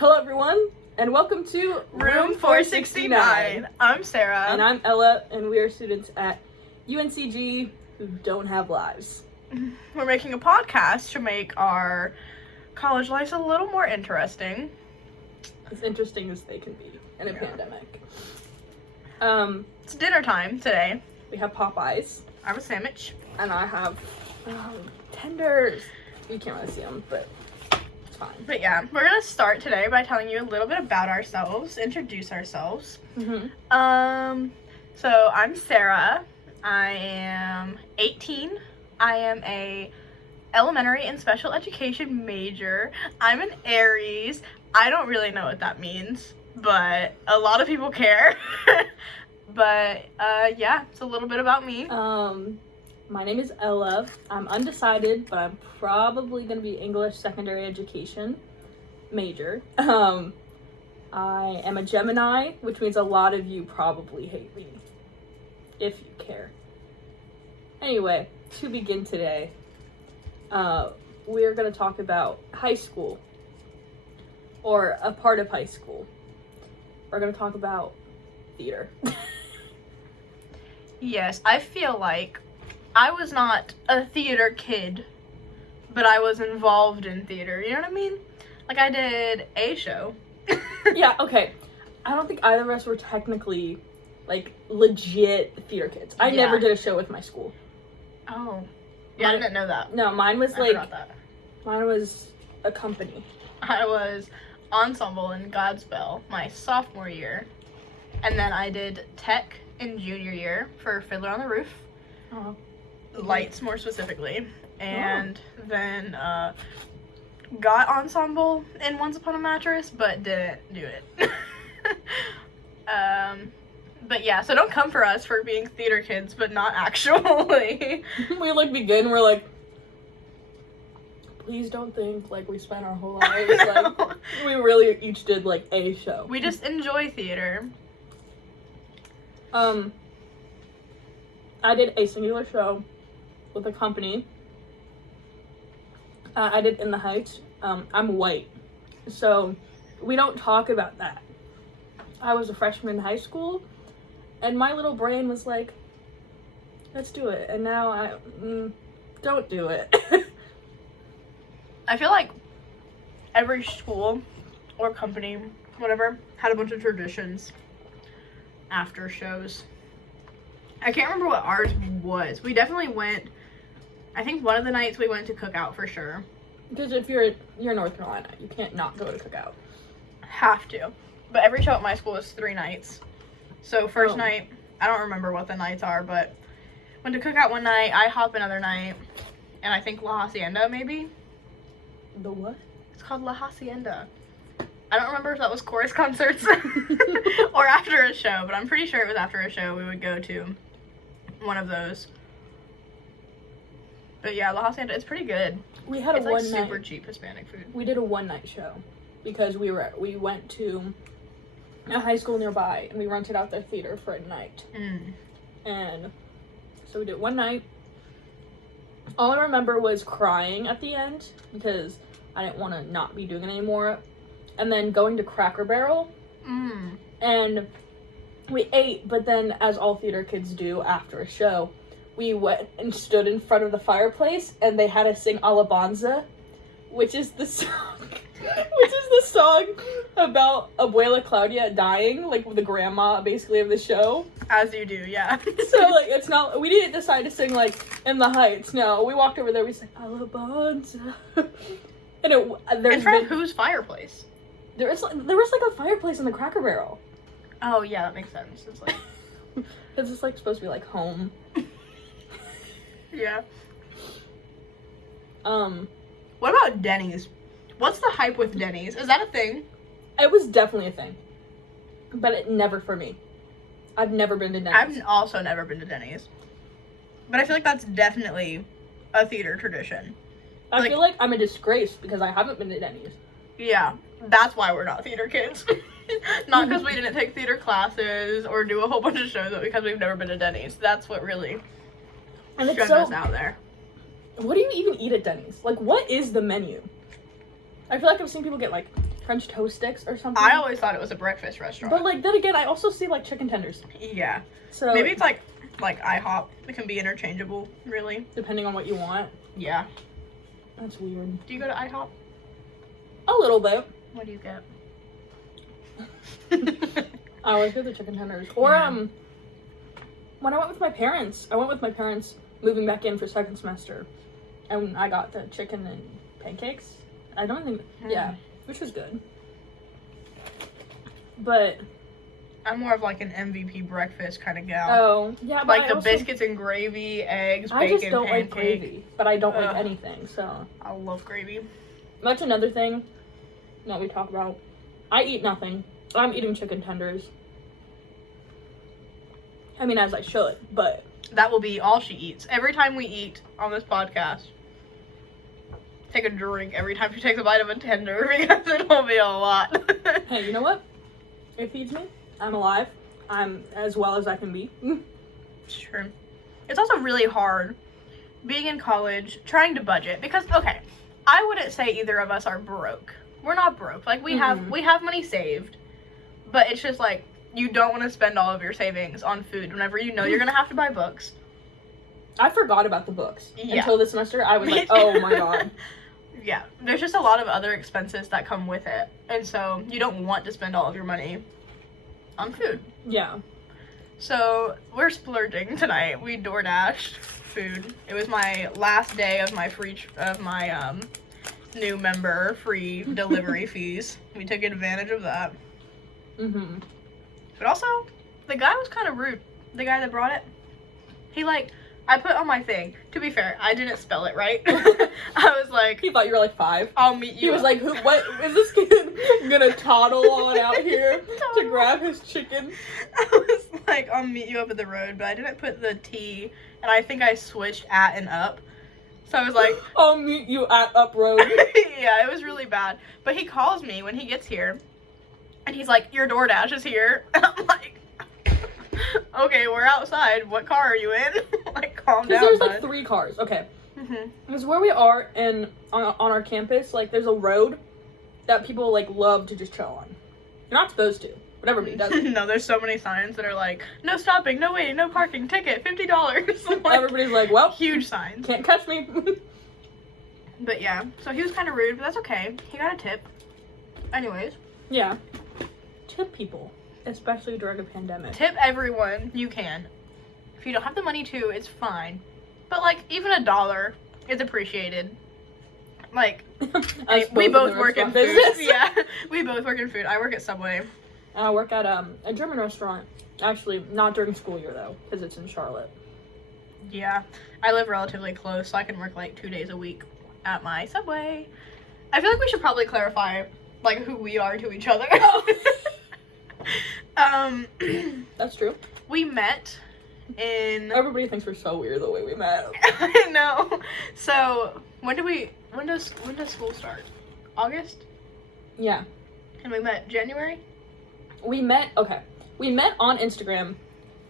Hello everyone, and welcome to Room 469. I'm Sarah. And I'm Ella, and we are students at UNCG who don't have lives. We're making a podcast to make our college lives a little more interesting. As interesting as they can be in a pandemic. It's dinner time today. We have Popeyes, I have a sandwich. and I have tenders. You can't really see them, but it's fine. But yeah, we're gonna start today by telling you a little bit about ourselves, introduce ourselves. Mm-hmm. So I'm Sarah. I am 18. I am a elementary and special education major. I'm an Aries. I don't really know what that means, but a lot of people care. But yeah, it's a little bit about me. My name is Ella. I'm undecided, but I'm probably going to be English secondary education major. I am a Gemini, which means a lot of you probably hate me, if you care. Anyway, to begin today, we're going to talk about high school, or a part of high school. We're going to talk about theater. Yes, I feel like I was not a theater kid, but I was involved in theater. You know what I mean? Like, I did a show. Yeah, okay. I don't think either of us were technically, like, legit theater kids. I never did a show with my school. Oh. Yeah, I didn't know that. No, mine was, I forgot that. Mine was a company. I was ensemble in Godspell my sophomore year, and then I did tech in junior year for Fiddler on the Roof. Oh. Lights, more specifically. And then got ensemble in Once Upon a Mattress, but didn't do it. But yeah, so don't come for us for being theater kids, but not actually. We, like, begin, we're like, please don't think, like, we spent our whole lives, like, we really each did, like, a show. We just enjoy theater. I did a singular show with a company. I did In the Heights. I'm white, so we don't talk about that. I was a freshman in high school, and my little brain was like, let's do it. And now I don't do it. I feel like every school or company, whatever, had a bunch of traditions after shows. I can't remember what ours was. We definitely went, I think one of the nights we went to Cookout for sure. Because if you're in North Carolina, you can't not go to Cookout. Have to. But every show at my school is 3 nights. So first night, I don't remember what the nights are, but went to Cookout one night, IHOP another night, and I think La Hacienda maybe? The what? It's called La Hacienda. I don't remember if that was chorus concerts or after a show, but I'm pretty sure it was after a show we would go to one of those. But yeah, La Hacienda, it's pretty good. We had it's a like one night. super cheap Hispanic food. We did a one-night show because we went to a high school nearby and we rented out their theater for a night. And so we did one night. All I remember was crying at the end because I didn't want to not be doing it anymore. And then going to Cracker Barrel. And we ate, but then as all theater kids do after a show, we went and stood in front of the fireplace and they had us sing Alabanza, which is the song about Abuela Claudia dying, like the grandma basically of the show. As you do, yeah. So like it's not, we didn't decide to sing like In the Heights. No, we walked over there, we sang Alabanza. And in front of whose fireplace? There was like a fireplace in the Cracker Barrel. Oh yeah, that makes sense. It's like it's like supposed to be like home. Yeah. What about Denny's? What's the hype with Denny's? Is that a thing? It was definitely a thing, but it never for me. I've never been to Denny's. I've also never been to Denny's, but I feel like that's definitely a theater tradition. I feel like I'm a disgrace because I haven't been to Denny's. Yeah, that's why we're not theater kids. Not because we didn't take theater classes or do a whole bunch of shows, but because we've never been to Denny's. That's what really shoved us out there. What do you even eat at Denny's? Like, what is the menu? I feel like I've seen people get, like, French toast sticks or something. I always thought it was a breakfast restaurant. But, like, then again, I also see, like, chicken tenders. Yeah. So maybe it's like IHOP. It can be interchangeable, really. Depending on what you want. Yeah. That's weird. Do you go to IHOP? A little bit. What do you get? I always get the chicken tenders. Or, when I went with my parents, moving back in for second semester. And I got the chicken and pancakes. I don't think, yeah, which was good. But I'm more of like an MVP breakfast kind of gal. oh, yeah, but Like I the also, biscuits and gravy, eggs, I bacon, just don't pancake. like gravy, but I don't like Ugh. anything, so. I love gravy. That's another thing that we talk about. I eat nothing. I'm eating chicken tenders. I mean, as I should, but. That will be all she eats. Every time we eat on this podcast, take a drink every time she takes a bite of a tender because it'll be a lot. Hey, you know what? It feeds me. I'm alive. I'm as well as I can be. Sure. It's also really hard being in college, trying to budget because okay, I wouldn't say either of us are broke. We're not broke. Like we have money saved, but it's just like you don't want to spend all of your savings on food whenever you know you're gonna have to buy books. I forgot about the books Yeah. until this semester. I was like, oh my god. Yeah, there's just a lot of other expenses that come with it, and so you don't want to spend all of your money on food. Yeah. So we're splurging tonight. We DoorDashed food. It was my last day of my new member free delivery fees. We took advantage of that. Mhm. But also, the guy was kind of rude. The guy that brought it. He I put on my thing. To be fair, I didn't spell it right. I was like, He thought you were like 5. I'll meet you. He was like, "Who? What is this kid gonna toddle on out here to grab his chicken?" I was like, I'll meet you up at the road, but I didn't put the T, and I think I switched at and up. So I was like, "I'll meet you at Up Road." yeah, it was really bad. But he calls me when he gets here, and he's like, your DoorDash is here. And I'm like, okay, we're outside. What car are you in? Like, calm down, Because there's bud. like 3 cars. Okay. Mhm. Because where we are on our campus, like there's a road that people like love to just chill on. You're not supposed to, but everybody does it. No, there's so many signs that are like, no stopping, no waiting, no parking, ticket, $50. Like, Everybody's like, well, huge signs. can't catch me. But yeah, so he was kind of rude, but that's okay. He got a tip. Anyways. Yeah. Tip people, especially during a pandemic. Tip everyone you can. If you don't have the money to, it's fine. But like, even $1 is appreciated. Like, Us we in both the work in restaurant food. business. Yeah, we both work in food. I work at Subway. And I work at a German restaurant. Actually, not during school year though, because it's in Charlotte. Yeah, I live relatively close, so I can work like 2 days a week at my Subway. I feel like we should probably clarify like who we are to each other. That's true. We met in. Everybody thinks we're so weird the way we met. I know. So when does school start? August? Yeah. And we met January? We met on Instagram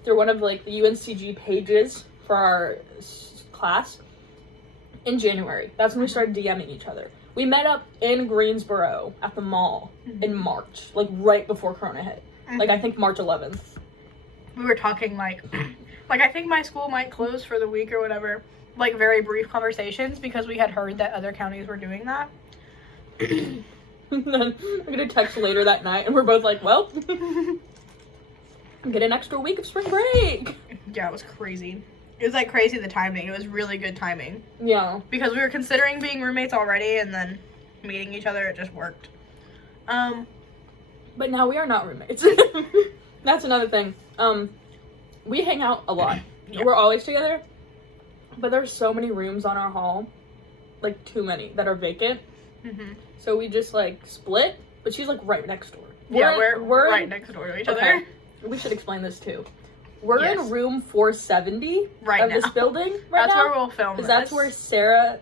through one of like the UNCG pages for our class in January. That's when we started DMing each other. We met up in Greensboro at the mall in March, like right before Corona hit. Like I think March 11th. We were talking like I think my school might close for the week or whatever. Like very brief conversations because we had heard that other counties were doing that. And then I get a text later that night and we're both like, well, get an extra week of spring break. Yeah, it was crazy. It was like crazy the timing. It was really good timing. Yeah. Because we were considering being roommates already and then meeting each other, it just worked. But now we are not roommates. That's another thing. We hang out a lot. Yeah. We're always together. But there's so many rooms on our hall. Like too many that are vacant. Mm-hmm. So we just like split, but she's like right next door. We're right next door to each other. We should explain this too. We're Yes. in room 470 Right of now. this building right That's now. where we'll film Because this. that's where Sarah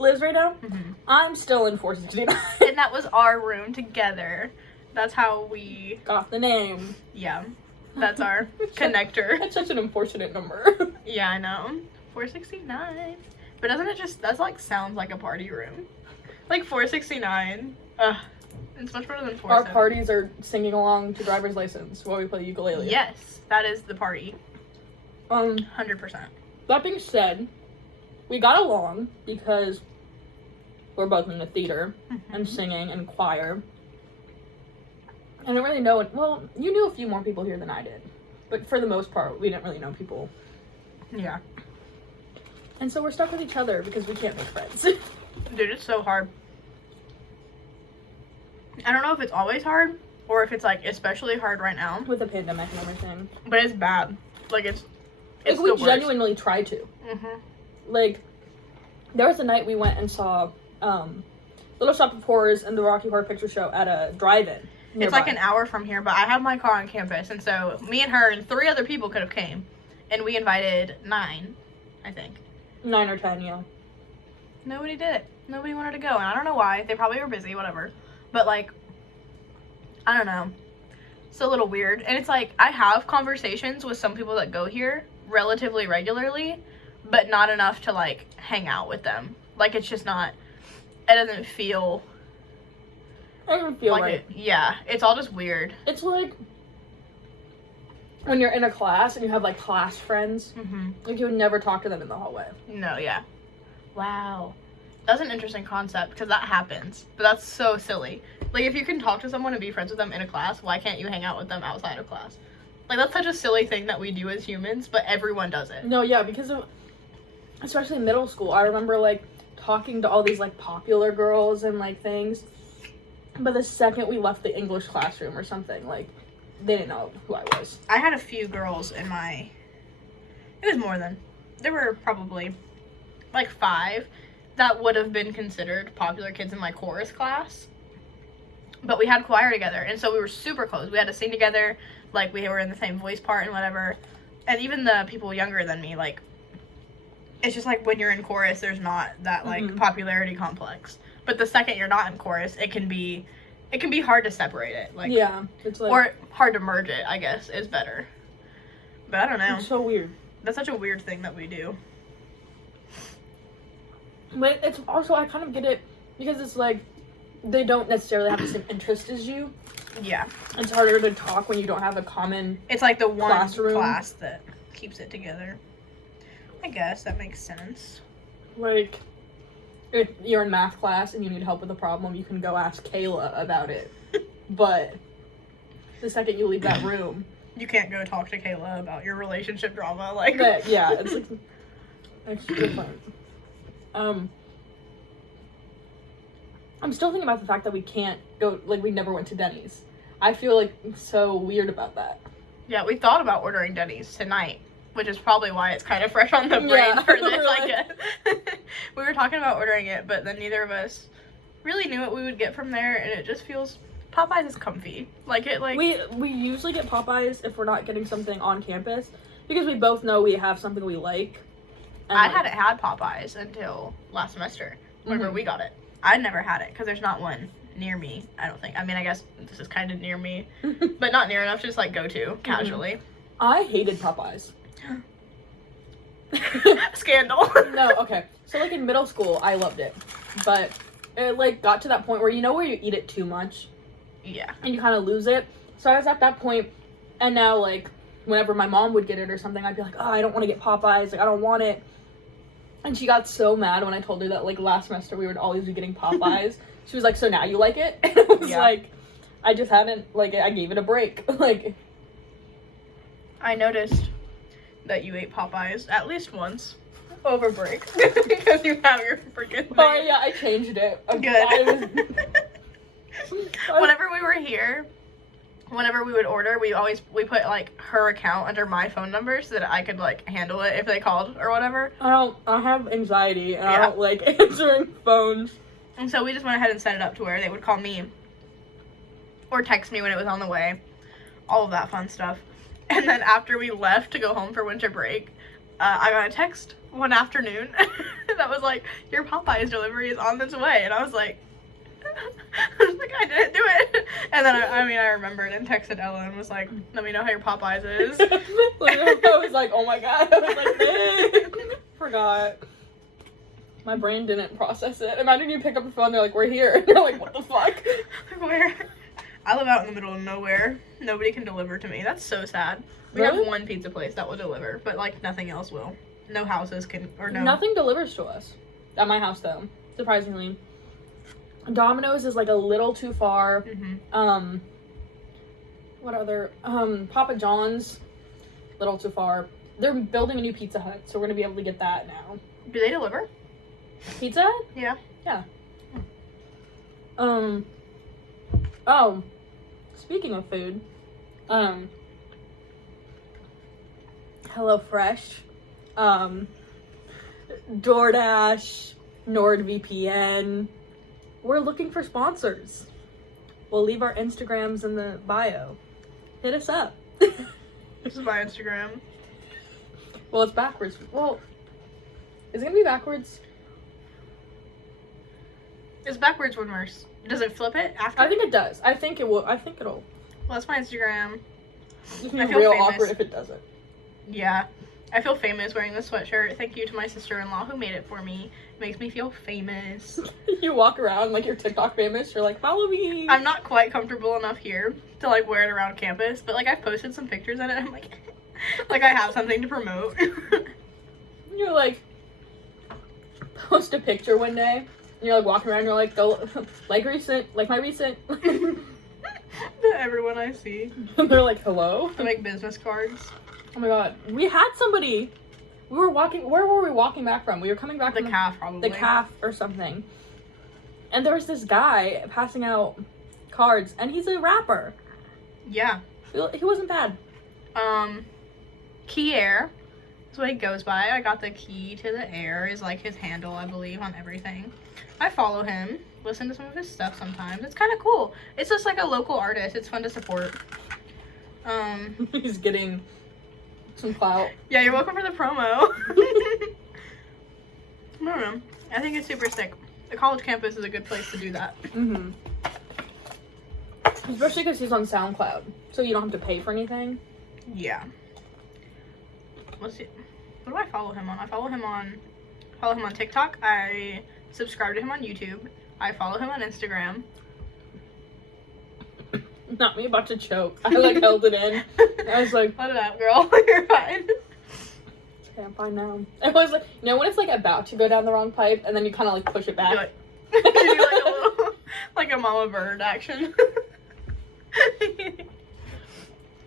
lives right now. Mm-hmm. I'm still in 469. And that was our room together. That's how we, Got the name. yeah, that's our connector. That's such an unfortunate number. Yeah, I know. 469. But doesn't it just, that's like sounds like a party room. Like 469. Ugh. It's much better than Our foursome. parties are singing along to Driver's License while we play ukulele. Yes, that is the party. 100%. That being said, we got along because we're both in the theater and singing and choir. I didn't really know. Well, you knew a few more people here than I did, but for the most part, we didn't really know people. Yeah. And so we're stuck with each other because we can't make friends. Dude, it's so hard. I don't know if it's always hard or if it's like especially hard right now. With the pandemic and everything. But it's bad. Like it's like, we genuinely try to. Like, there was a night we went and saw Little Shop of Horrors and the Rocky Horror Picture Show at a drive-in nearby. It's like an hour from here, but I have my car on campus, and so me and her and 3 other people could have came, and we invited 9, I think. 9 or 10, yeah. Nobody did it. Nobody wanted to go, and I don't know why. They probably were busy, whatever. But like, I don't know. It's a little weird, and it's like I have conversations with some people that go here relatively regularly, but not enough to like hang out with them. Like it's just not. It doesn't feel. I don't feel like right. it. Yeah, it's all just weird. It's like when you're in a class and you have like class friends, like you would never talk to them in the hallway. No, yeah. Wow. That's an interesting concept because that happens, but that's so silly. Like if you can talk to someone and be friends with them in a class, why can't you hang out with them outside of class? Like that's such a silly thing that we do as humans, but everyone does it. No, yeah, because of, especially in middle school, I remember like talking to all these like popular girls and like things, but the second we left the English classroom or something, like they didn't know who I was. I had a few girls in my, it was more than, there were probably like 5 that would have been considered popular kids in my chorus class, but we had choir together, and so we were super close. We had to sing together, like we were in the same voice part and whatever, and even the people younger than me, like, it's just like when you're in chorus, there's not that like popularity complex, but the second you're not in chorus, it can be hard to separate it, like, yeah, it's like, or hard to merge it, I guess, is better, but I don't know. It's so weird. That's such a weird thing that we do. But it's also, I kind of get it, because it's like, they don't necessarily have the same interest as you. Yeah. It's harder to talk when you don't have a common It's like the one classroom. class that keeps it together. I guess that makes sense. Like, if you're in math class and you need help with a problem, you can go ask Kayla about it. But the second you leave that room... You can't go talk to Kayla about your relationship drama, like... But, yeah, it's like... It's different. I'm still thinking about the fact that we can't go, like, we never went to Denny's. I feel, like, so weird about that. Yeah, we thought about ordering Denny's tonight, which is probably why it's kind of fresh on the brain for this, I guess. We were talking about ordering it, but then neither of us really knew what we would get from there, and it just feels... Popeyes is comfy. Like, it, like... We usually get Popeyes if we're not getting something on campus, because we both know we have something we like. And I hadn't had Popeyes until last semester, whenever we got it. I'd never had it, because there's not one near me, I don't think. I mean, I guess this is kind of near me, but not near enough to just, like, go to casually. I hated Popeyes. Scandal. No, okay. So, like, in middle school, I loved it. But it, like, got to that point where, you know where you eat it too much? Yeah. And you kind of lose it. So I was at that point, and now, like, whenever my mom would get it or something, I'd be like, oh, I don't want to get Popeyes. Like, I don't want it. And she got so mad when I told her that, like, last semester we would always be getting Popeyes. She was like, so now you like it? And I was like, I just haven't, like, I gave it a break. Like, I noticed that you ate Popeyes at least once over break. Because you have your freaking thing. Oh, yeah, I changed it. Good. Whenever we were here, whenever we would order, we put, like, her account under my phone number so that I could, like, handle it if they called or whatever. I have anxiety, and I don't like answering phones. And so we just went ahead and set it up to where they would call me or text me when it was on the way. All of that fun stuff. And then after we left to go home for winter break, I got a text one afternoon that was like, your Popeyes delivery is on its way. And I was like, I didn't do it. And then I remembered and texted Ella and was like, let me know how your Popeyes is. Like, I was like, oh my god. I was like, forgot. My brain didn't process it. Imagine you pick up the phone, they're like, we're here. And you're like, what the fuck? Where? I live out in the middle of nowhere. Nobody can deliver to me. That's so sad. We Really? have one pizza place that will deliver, but like nothing else will. No houses can, or no. Nothing delivers to us. At my house, though. Surprisingly. Domino's is like a little too far. Mm-hmm. What other? Papa John's, little too far. They're building a new Pizza Hut, so we're gonna be able to get that now. Do they deliver? Pizza Hut? Yeah. Yeah. Oh, speaking of food, HelloFresh, DoorDash, NordVPN. We're looking for sponsors. We'll leave our Instagrams in the bio. Hit us up. This is my Instagram. Well, it's backwards. Well, is it gonna be backwards? It's backwards when we're... Does it flip it after? I think it does. I think it will. I think it'll. Well, that's my Instagram. It's gonna I be feel real famous. awkward if it doesn't. Yeah. I feel famous wearing this sweatshirt. Thank you to my sister-in-law who made it for me. It makes me feel famous. You walk around like you're TikTok famous. You're like, follow me. I'm not quite comfortable enough here to like wear it around campus, but like I've posted some pictures in it. I'm like, like I have something to promote. You're like, post a picture one day, and you're like walking around. You're like, go like my recent. To everyone I see. And they're like, hello. I make business cards. Oh my god, we had somebody. We were walking. Where were we walking back from? We were coming back The from calf, probably. the calf or something. And there was this guy passing out cards, and he's a rapper. Yeah. He wasn't bad. Key Air is what he goes by. I got the key to the air is like his handle, I believe, on everything. I follow him, listen to some of his stuff sometimes. It's kind of cool. It's just like a local artist. It's fun to support. He's getting some clout. Yeah, you're welcome for the promo. I don't know. I think it's super sick. The college campus is a good place to do that. Mm-hmm. Especially because he's on SoundCloud, so you don't have to pay for anything. Yeah. Let's see. What do I follow him on? I follow him on TikTok. I subscribe to him on YouTube. I follow him on Instagram. Not me about to choke. I like held it in. I was like, Let it out, girl. You're fine. okay, I'm fine now. It was like, you know when it's like about to go down the wrong pipe, and then you kind of like push it back. Do it. You do like a little, like a mama bird action.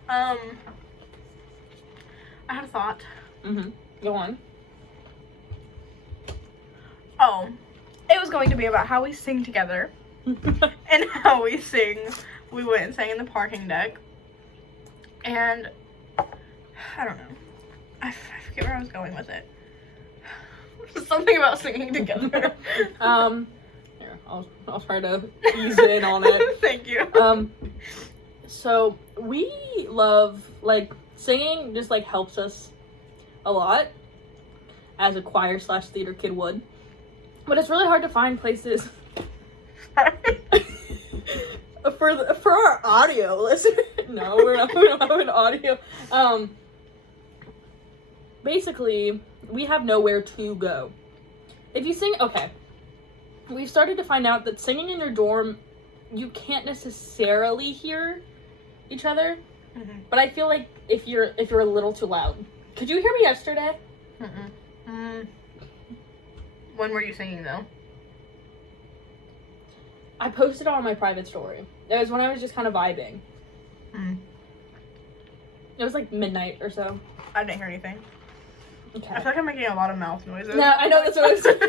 I had a thought. Mm-hmm. Go on. Oh, it was going to be about how we sing together and how we sing. We went and sang in the parking deck, and I don't know. I forget where I was going with it. Something about singing together. Here, I'll try to ease in on it. Thank you. So we love, like, singing just, like, helps us a lot, as a choir / theater kid would. But it's really hard to find places for our audio listeners. No, we don't have an audio. Basically, we have nowhere to go. If you sing, okay, we've started to find out that singing in your dorm, you can't necessarily hear each other. Mm-hmm. But I feel like if you're a little too loud. Could you hear me yesterday? When were you singing though? I posted it on my private story. It was when I was just kind of vibing. It was like midnight or so. I didn't hear anything. Okay. I feel like I'm making a lot of mouth noises. No, I know, that's what I was saying.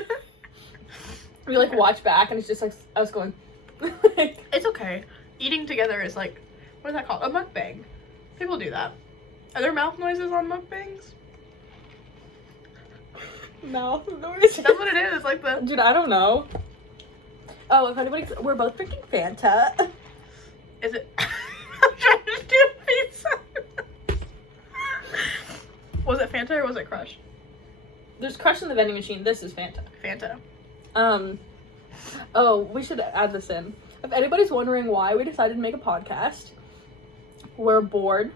We like watch back and it's just like I was going. It's okay. Eating together is like, what is that called? A mukbang. People do that. Are there mouth noises on mukbangs? Mouth noise. That's what it is. It's like the. Dude, I don't know. Oh, if anybody's, we're both drinking Fanta. Is it? I'm trying to do pizza. Was it Fanta or was it Crush? There's Crush in the vending machine. This is Fanta. Fanta. Oh, we should add this in. If anybody's wondering why we decided to make a podcast, we're bored.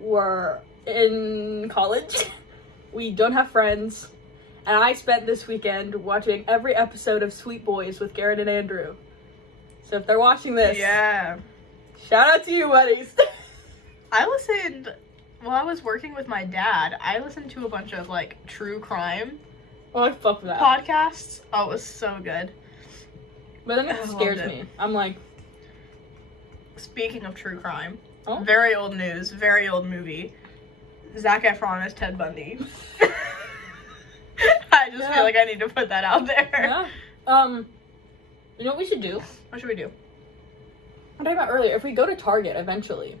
We're in college. We don't have friends. And I spent this weekend watching every episode of Sweet Boys with Garrett and Andrew. So if they're watching this, Yeah. shout out to you, buddies. I listened, while I was working with my dad, I listened to a bunch of, like, true crime Oh, I fuck with that. podcasts. Oh, it was so good. But then I it loved scares it. me. I'm like, Speaking of true crime, oh, very old news, very old movie. Zac Efron is Ted Bundy. I just Yeah. feel like I need to put that out there. yeah. You know what we should do? What should we do? I'm talking about earlier. If we go to Target eventually,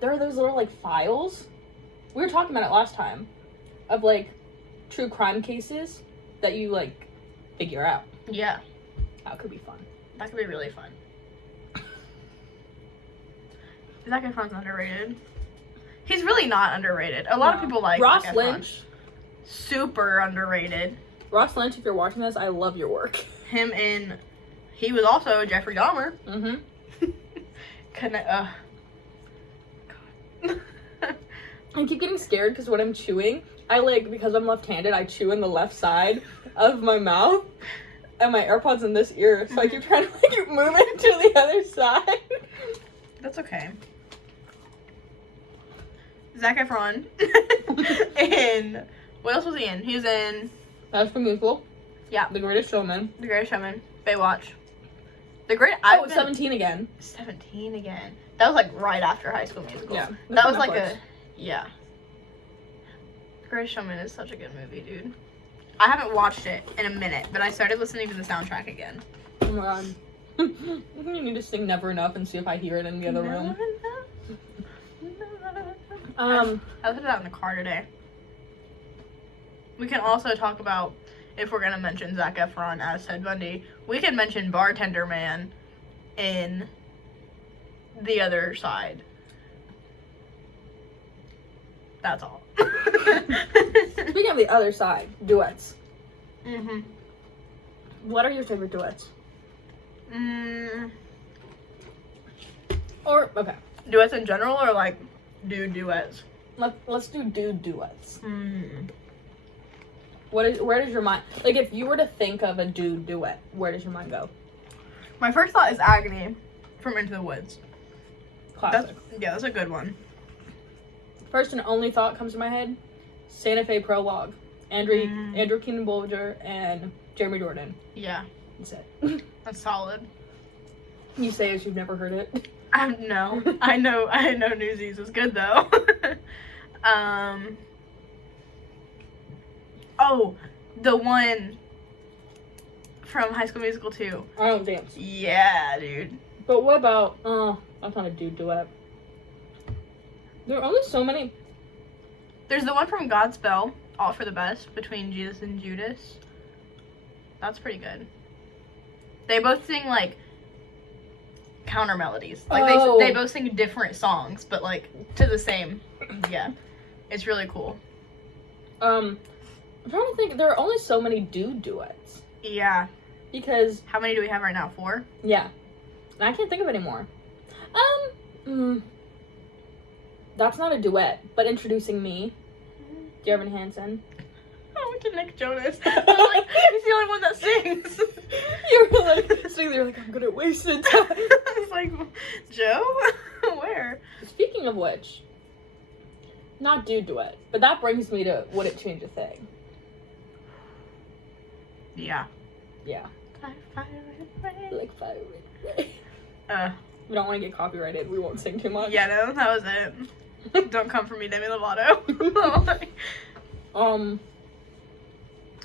there are those little like files. We were talking about it last time, of like true crime cases that you like figure out. Yeah, That could be fun. that could be really fun. Zac Efron's underrated. He's really not underrated. A lot of No. people like Ross Zac Efron. Lynch. Super underrated. Ross Lynch, if you're watching this, I love your work. Him in. He was also Jeffrey Dahmer. Mm-hmm. God. I keep getting scared because when I'm chewing, I like, because I'm left-handed, I chew in the left side of my mouth, and my AirPod's in this ear, so I keep trying to like move it to the other side. That's okay. Zac Efron. In. What else was he in? He was in That's the musical. Yeah. The Greatest Showman. The Greatest Showman, Baywatch. The Great. Oh, 17 again. 17 again. That was like right after High School Musical. Yeah. That was on like Netflix. yeah. The Greatest Showman is such a good movie, dude. I haven't watched it in a minute, but I started listening to the soundtrack again. Oh my god. You need to sing Never Enough and see if I hear it in the other room. I listened to that in the car today. We can also talk about, if we're gonna mention Zac Efron as Ted Bundy, we can mention Bartender Man in The Other Side. That's all. Speaking of the other side, duets. Mhm. What are your favorite duets? Mm, Or, okay, duets in general, or like dude duets? let's do dude duets. Mm. Where does your mind, like if you were to think of a dude duet, where does your mind go? My first thought is Agony from Into the Woods. Classic. That's a good one. First and only thought comes to my head, Santa Fe Prologue. Andrew Keenan Bolger and Jeremy Jordan. Yeah, That's it. that's solid. You say as you've never heard it. No, I know Newsies is good though. Oh, the one from High School Musical 2. I don't dance. Yeah, dude. But what about, that's not a dude duet. There are only so many. There's the one from Godspell, All for the Best, between Jesus and Judas. That's pretty good. They both sing, like, counter melodies. Like, Oh. they both sing different songs, but, like, to the same. Yeah. It's really cool. I'm trying to think, there are only so many dude duets. Yeah. Because, How many do we have right now? 4? yeah. And I can't think of any more. That's not a duet, but Introducing Me, Jervin Hansen. I went to Nick Jonas. I was like, he's the only one that sings. You were like, sitting there like, I'm good at wasted time. I was like, Joe? Where? Speaking of which, not dude duet, but that brings me to Would It Change a Thing? Yeah. Yeah. Like fire. We don't want to get copyrighted. We won't sing too much. Yeah, no, that was it. Don't come for me, Demi Lovato.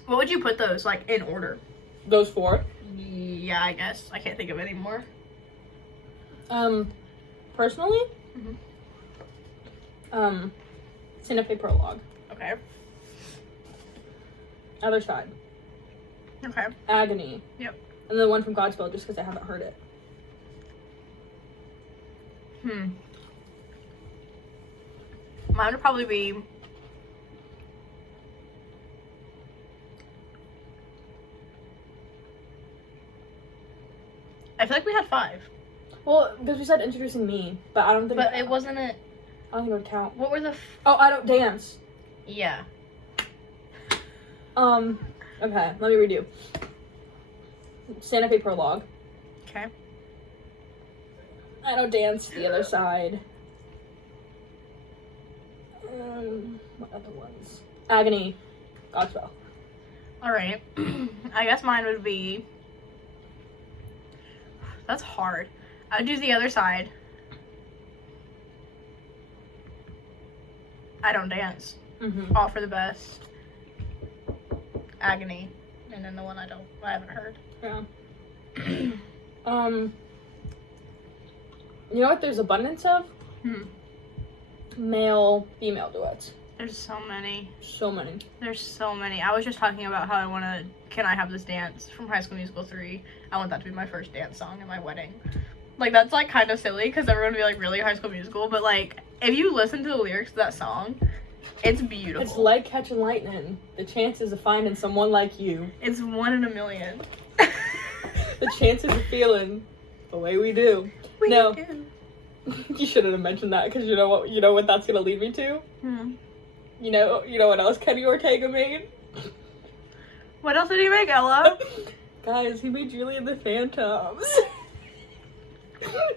What would you put those, like, in order? Those 4. Yeah, I guess. I can't think of any more. Personally, Mhm. Santa Fe Prologue. Okay. Other Side. Okay. Agony. Yep. And the one from Godspell, just because I haven't heard it. Mine would probably be... I feel like we had 5. Well, because we said Introducing Me, but I don't think. But it wasn't a... I don't think it would count. What were the... Oh, I Don't Dance. Yeah. Okay, let me read you. Santa Fe Prologue. Okay. I Don't Dance, The Other Side. What other ones? Agony, Godspell. Alright. I guess mine would be... That's hard. I'd do The Other Side. I Don't Dance. Mm-hmm. All for the Best. Agony. And then the one I haven't heard. Yeah. You know what there's abundance of? Male, female duets. There's so many. So many. There's so many. I was just talking about how Can I Have This Dance from High School Musical 3. I want that to be my first dance song at my wedding. Like, that's, like, kind of silly because everyone would be like, really, High School Musical? But, like, if you listen to the lyrics to that song, it's beautiful. It's like catching lightning. The chances of finding someone like you. It's 1 in a million. The chances of feeling the way we do. We No. do. You shouldn't have mentioned that because you know what that's gonna lead me to? You know what else Kenny Ortega made? What else did he make, Ella? Guys, he made Julie and the Phantoms.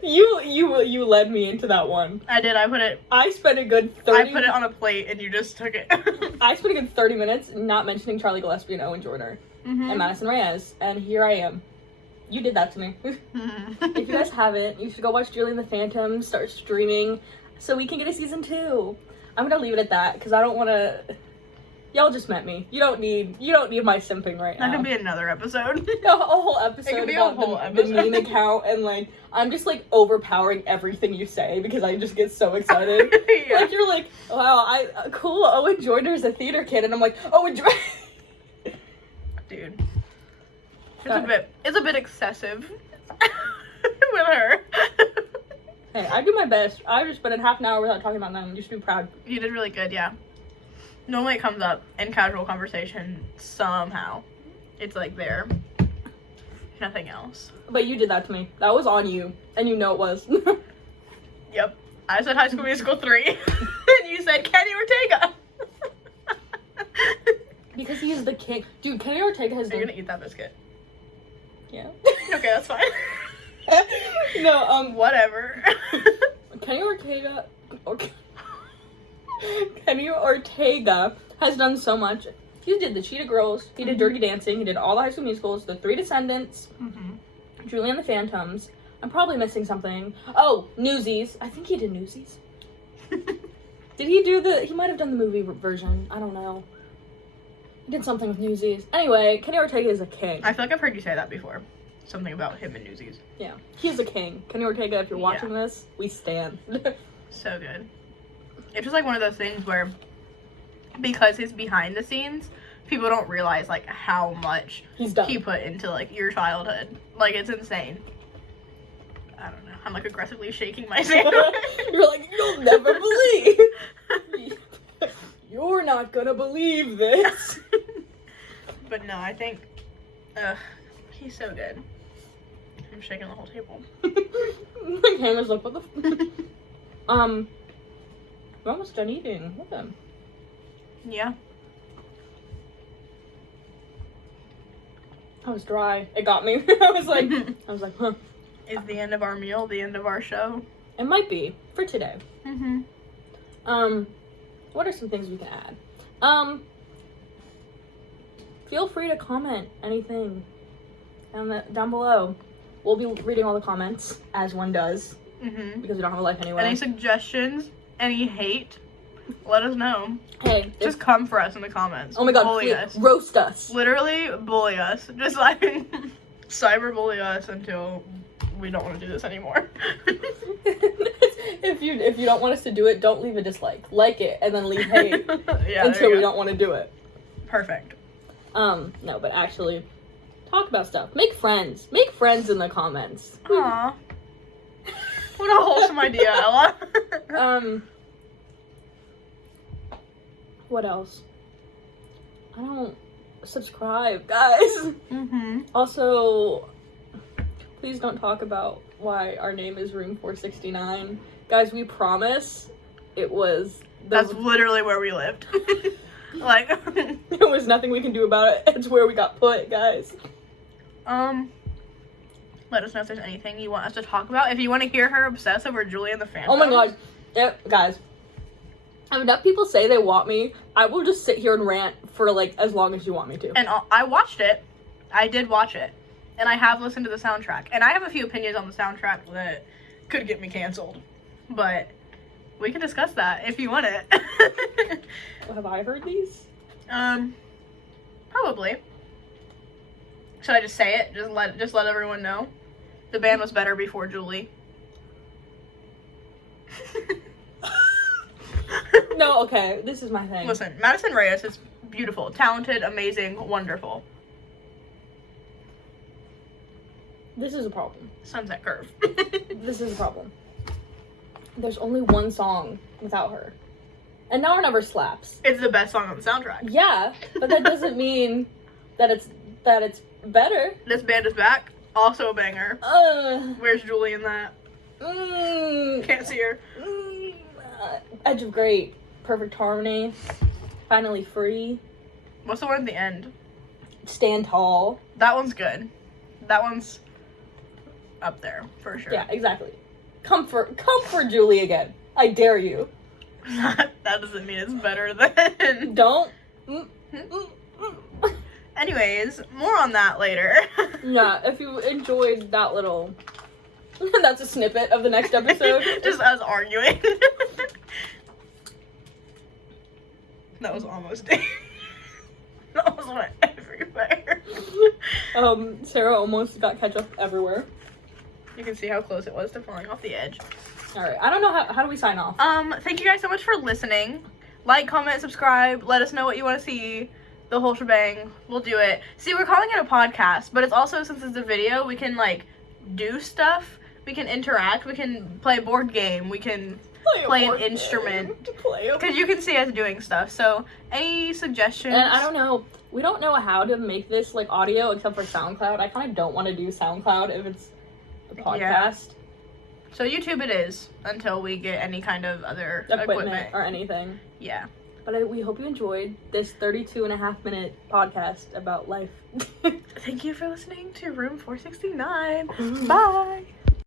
You led me into that one. I did. I spent a good 30 I put it on a plate and you just took it. I spent a good 30 minutes not mentioning Charlie Gillespie and Owen Joyner and Madison Reyes, and here I am. You did that to me. If you guys haven't, you should go watch Julie and the Phantoms, start streaming, so we can get a season 2. I'm gonna leave it at that, because I don't want to... Y'all just met me. You don't need my simping right now. That could be another episode. A whole episode. It could be a about whole the episode. meme account, and, like, I'm just, like, overpowering everything you say, because I just get so excited. Yeah. Like, you're like, wow, cool, Owen Joyner's a theater kid, and I'm like, Owen Joyner... Dude. It's a bit excessive with her. Hey, I do my best. I just spent half an hour without talking about them. You should be proud. You did really good, yeah. Normally it comes up in casual conversation somehow. It's like there. Nothing else. But you did that to me. That was on you. And you know it was. Yep. I said High School Musical 3. And you said Kenny Ortega. Because he is the king. Dude, Kenny Ortega has Are you gonna eat that biscuit? Yeah. Okay, that's fine. No, Whatever. Kenny Ortega... Kenny Ortega has done so much. He did the Cheetah Girls. He did Dirty Dancing. He did all the High School Musicals. The Three Descendants. Julie and the Phantoms. I'm probably missing something. Oh, Newsies. I think he did Newsies. Did he do he might have done the movie version. I don't know. He did something with Newsies. Anyway, Kenny Ortega is a king. I feel like I've heard you say that before. Something about him and Newsies. Yeah. He's a king. Kenny Ortega, if you're watching this, we stand. So good. It's just like one of those things where, because he's behind the scenes, people don't realize like how much He's done. he put into like your childhood. Like, it's insane. I don't know. I'm like aggressively shaking my hand. You're like, you'll never believe. You're not gonna believe this. But no, I think, he's so good. I'm shaking the whole table. My camera's like, what the we're almost done eating. Look at them. Yeah. I was dry. It got me. I was like, huh. Is the end of our meal the end of our show? It might be for today. Mm-hmm. What are some things we can add? Feel free to comment anything down below. We'll be reading all the comments, as one does, Mm-hmm. because we don't have a life anyway. Any suggestions? Any hate? Let us know. Hey, Just come for us in the comments. oh my god, bully please, us. roast us. Literally bully us. Just like cyberbully us until we don't want to do this anymore. If you don't want us to do it, don't leave a dislike. Like it and then leave hate Yeah, until we don't want to do it. Perfect. No, but actually, talk about stuff. Make friends. Make friends in the comments. Aww. What a wholesome idea, Ella. What else? I don't subscribe, guys. Mm-hmm. Also, please don't talk about why our name is Room 469. Guys, we promise it was... That's literally where we lived. Like, there was nothing we can do about it. It's where we got put, guys. Let us know if there's anything you want us to talk about. If you want to hear her obsess over Julie and the Phantom. Oh my god. Yeah, guys. I've enough people say they want me. I will just sit here and rant for, like, as long as you want me to. And I watched it. I did watch it. And I have listened to the soundtrack. And I have a few opinions on the soundtrack that could get me canceled. But we can discuss that if you want it. Have I heard these? Probably. Should I just say it? Just let everyone know? The band was better before Julie. No, okay. This is my thing. Listen, Madison Reyes is beautiful, talented, amazing, wonderful. This is a problem. Sunset Curve. This is a problem. There's only one song without her. And Now or Never slaps. It's the best song on the soundtrack. Yeah, but that doesn't mean that it's better. This Band Is Back, also a banger. Where's Julie in that? Can't see her. Edge of Great, Perfect Harmony, Finally Free. What's the one at the end? Stand Tall. That one's good. That one's up there, for sure. Yeah, exactly. Comfort Julie again. I dare you. That doesn't mean it's better than... Don't. Anyways, more on that later. Yeah, if you enjoyed that little... That's a snippet of the next episode. Just us arguing. That was almost it. That almost went everywhere. Sarah almost got ketchup everywhere. You can see how close it was to falling off the edge. Alright, I don't know how do we sign off? Thank you guys so much for listening. Like, comment, subscribe, let us know what you want to see. The whole shebang. We'll do it. See, we're calling it a podcast, but it's also, since it's a video, we can, like, do stuff. We can interact. We can play a board game. We can play an instrument. Because you can see us doing stuff. So, any suggestions? And I don't know. We don't know how to make this, like, audio except for SoundCloud. I kind of don't want to do SoundCloud if it's a podcast. Yeah. So, YouTube it is until we get any kind of other equipment. Or anything. Yeah. But we hope you enjoyed this 32.5-minute podcast about life. Thank you for listening to Room 469. Bye.